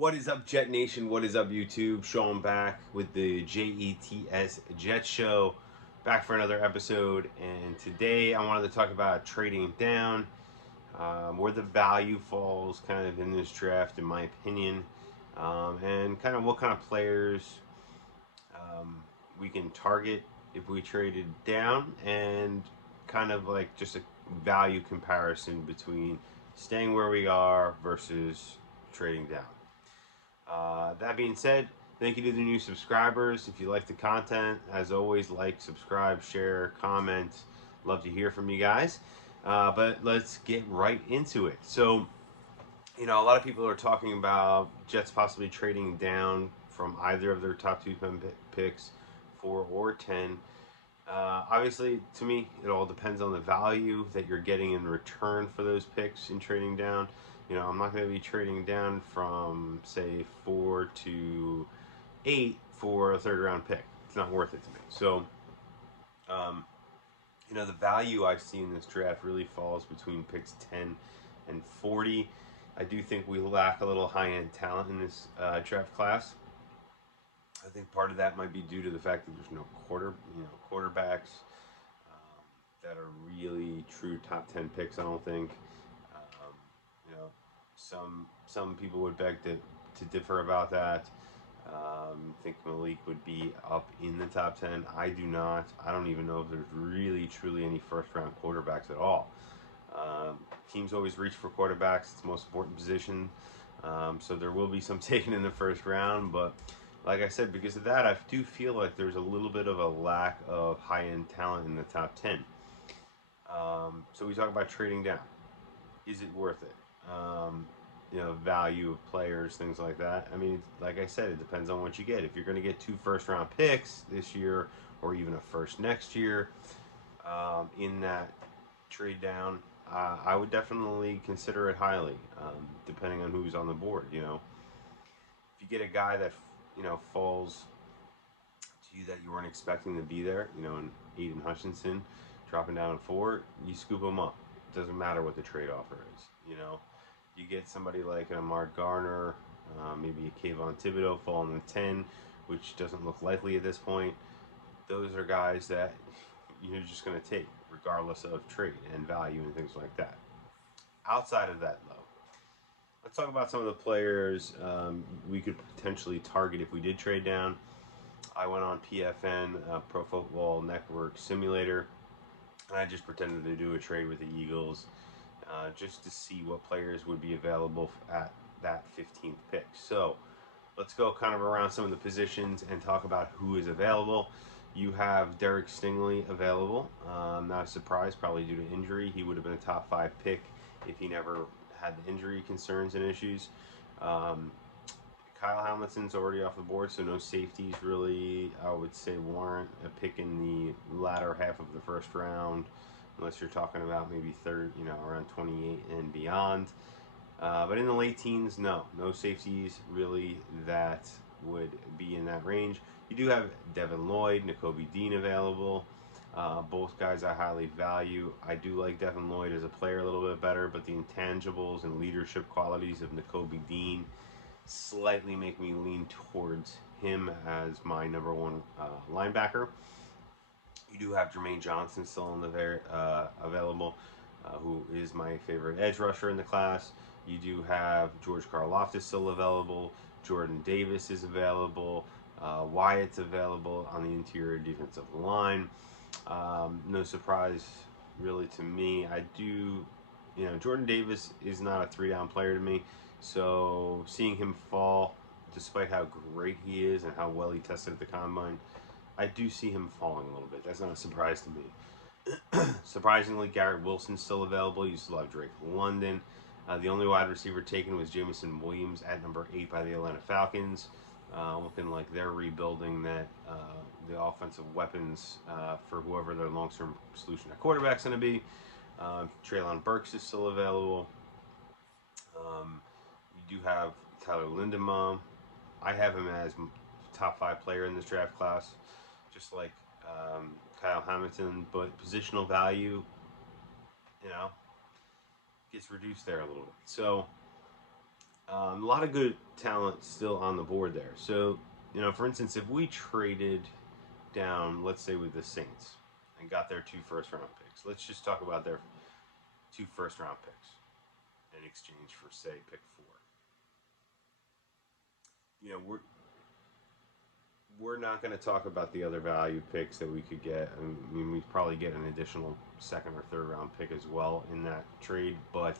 What is up, Jet Nation? What is up, YouTube? Sean back with the JETS Jet Show, back for another episode. And today I wanted to talk about trading down, where the value falls kind of in this draft, in my opinion, and kind of what kind of players we can target if we traded down, and kind of like just a value comparison between staying where we are versus trading down. That being said, thank you to the new subscribers. If you like the content, as always, like, subscribe, share, comment. Love to hear from you guys. But let's get right into it. So, a lot of people are talking about Jets possibly trading down from either of their top two picks, 4 or 10. Obviously, to me, it all depends on the value that you're getting in return for those picks in trading down. I'm not going to be trading down from, say, 4 to 8 for a third round pick. It's not worth it to me. So, the value I see in this draft really falls between picks 10 and 40. I do think we lack a little high-end talent in this draft class. I think part of that might be due to the fact that there's no quarterbacks that are really true top 10 picks. I don't think. Some people would beg to differ about that. Think Malik would be up in the top 10. I do not. I don't even know if there's really truly any first round quarterbacks at all. Teams always reach for quarterbacks. It's the most important position. So there will be some taken in the first round, but like I said, because of that, I do feel like there's a little bit of a lack of high-end talent in the top 10. So we talk about trading down. Is it worth it? Value of players, things like that. I mean, like I said, it depends on what you get. If you're going to get 2 first-round picks this year, or even a first next year, in that trade down, I would definitely consider it highly, depending on who's on the board. If you get a guy that falls to you that you weren't expecting to be there, an Aiden Hutchinson dropping down at 4, you scoop him up. It doesn't matter what the trade offer is. You get somebody like an Amar Garner, maybe a Kayvon Thibodeau falling to 10, which doesn't look likely at this point. Those are guys that you're just going to take, regardless of trade and value and things like that. Outside of that, though, let's talk about some of the players we could potentially target if we did trade down. I went on PFN, Pro Football Network Simulator, and I just pretended to do a trade with the Eagles just to see what players would be available at that 15th pick. So let's go kind of around some of the positions and talk about who is available. You have Derek Stingley available. Not a surprise, probably due to injury. He would have been a top 5 pick if he never had the injury concerns and issues. Kyle Hamilton's already off the board, so no safeties really, I would say, warrant a pick in the latter half of the first round, unless you're talking about maybe third, around 28 and beyond. But in the late teens, no safeties really that would be in that range. You do have Devin Lloyd, Nakobe Dean available. Both guys I highly value. I do like Devin Lloyd as a player a little bit better, but the intangibles and leadership qualities of Nakobe Dean slightly make me lean towards him as my number 1 linebacker. You do have Jermaine Johnson still available, who is my favorite edge rusher in the class. You do have George Karlaftis still available. Jordan Davis is available. Wyatt's available on the interior defensive line. No surprise really to me. I do, Jordan Davis is not a 3-down player to me. So seeing him fall, despite how great he is and how well he tested at the combine, I do see him falling a little bit. That's not a surprise to me. Surprisingly, Garrett Wilson's still available. You still have Drake London. The only wide receiver taken was Jameson Williams at number 8 by the Atlanta Falcons. Looking like they're rebuilding the offensive weapons for whoever their long-term solution at quarterback's going to be. Treylon Burks is still available. You do have Tyler Linderbaum. I have him as top 5 player in this draft class, just like Kyle Hamilton, but positional value, gets reduced there a little bit. So A lot of good talent still on the board there. So, for instance, if we traded down, let's say with the Saints, and got their 2 first-round picks, let's just talk about their 2 first-round picks in exchange for, say, pick 4. We're not going to talk about the other value picks that we could get. I mean, we'd probably get an additional 2nd or 3rd round pick as well in that trade, but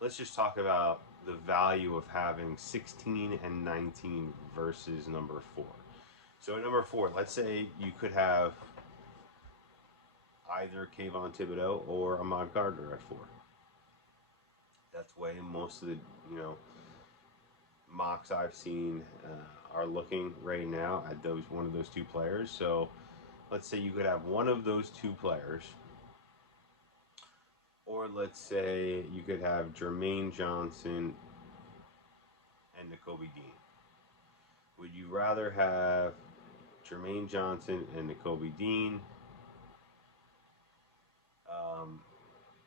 let's just talk about the value of having 16 and 19 versus number 4. So at number 4, let's say you could have either Kayvon Thibodeau or Ahmad Gardner at 4. That's the way most of the mocks I've seen are looking right now at one of those 2 players. So let's say you could have one of those 2 players, or let's say you could have Jermaine Johnson and Nakobe Dean. Would you rather have Jermaine Johnson and Nakobe Dean,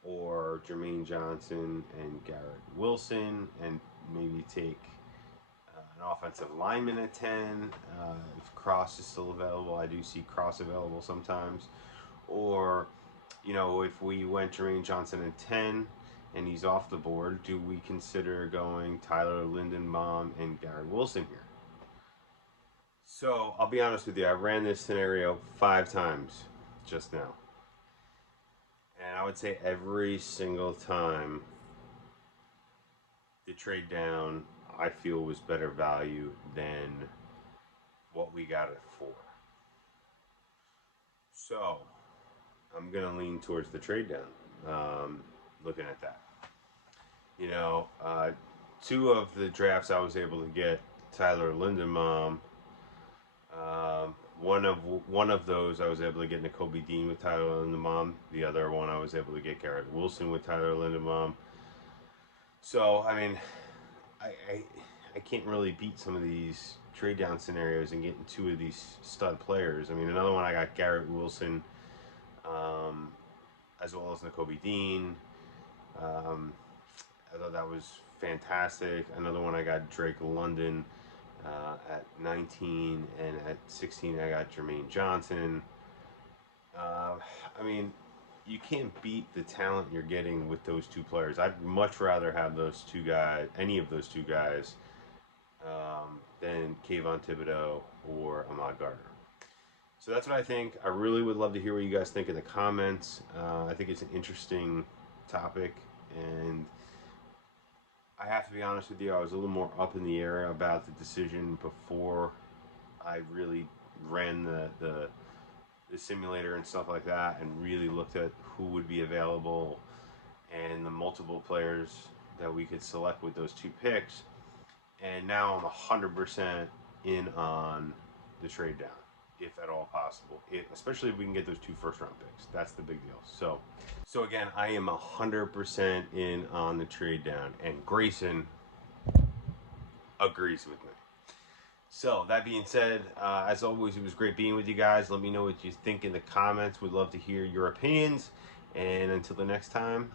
or Jermaine Johnson and Garrett Wilson, and maybe take an offensive lineman at 10, if Cross is still available? I do see Cross available sometimes. Or, if we went Jermaine Johnson at 10 and he's off the board, do we consider going Tyler Lindenbaum and Garrett Wilson here? So I'll be honest with you, I ran this scenario 5 times just now. And I would say every single time the trade down, I feel, was better value than what we got at 4. So I'm going to lean towards the trade down, looking at that. 2 of the drafts I was able to get Tyler Lindenbaum. One of those I was able to get Nakobe Dean with Tyler Lindenbaum. The other one I was able to get Garrett Wilson with Tyler Lindenbaum. So, I mean, I can't really beat some of these trade down scenarios and getting 2 of these stud players. I mean, another one I got Garrett Wilson, as well as Nakobe Dean. I thought that was fantastic. Another one I got Drake London at 19, and at 16 I got Jermaine Johnson. I mean, you can't beat the talent you're getting with those 2 players. I'd much rather have those 2 guys, any of those 2 guys, than Kayvon Thibodeau or Ahmad Gardner. So that's what I think. I really would love to hear what you guys think in the comments. I think it's an interesting topic, and I have to be honest with you, I was a little more up in the air about the decision before I really ran the simulator and stuff like that, and really looked at who would be available and the multiple players that we could select with those 2 picks. And now I'm 100% in on the trade down, if at all possible. Especially if we can get those 2 first-round picks. That's the big deal. So again, I am 100% in on the trade down, and Grayson agrees with me. So that being said, as always, it was great being with you guys. Let me know what you think in the comments. We'd love to hear your opinions. And until the next time,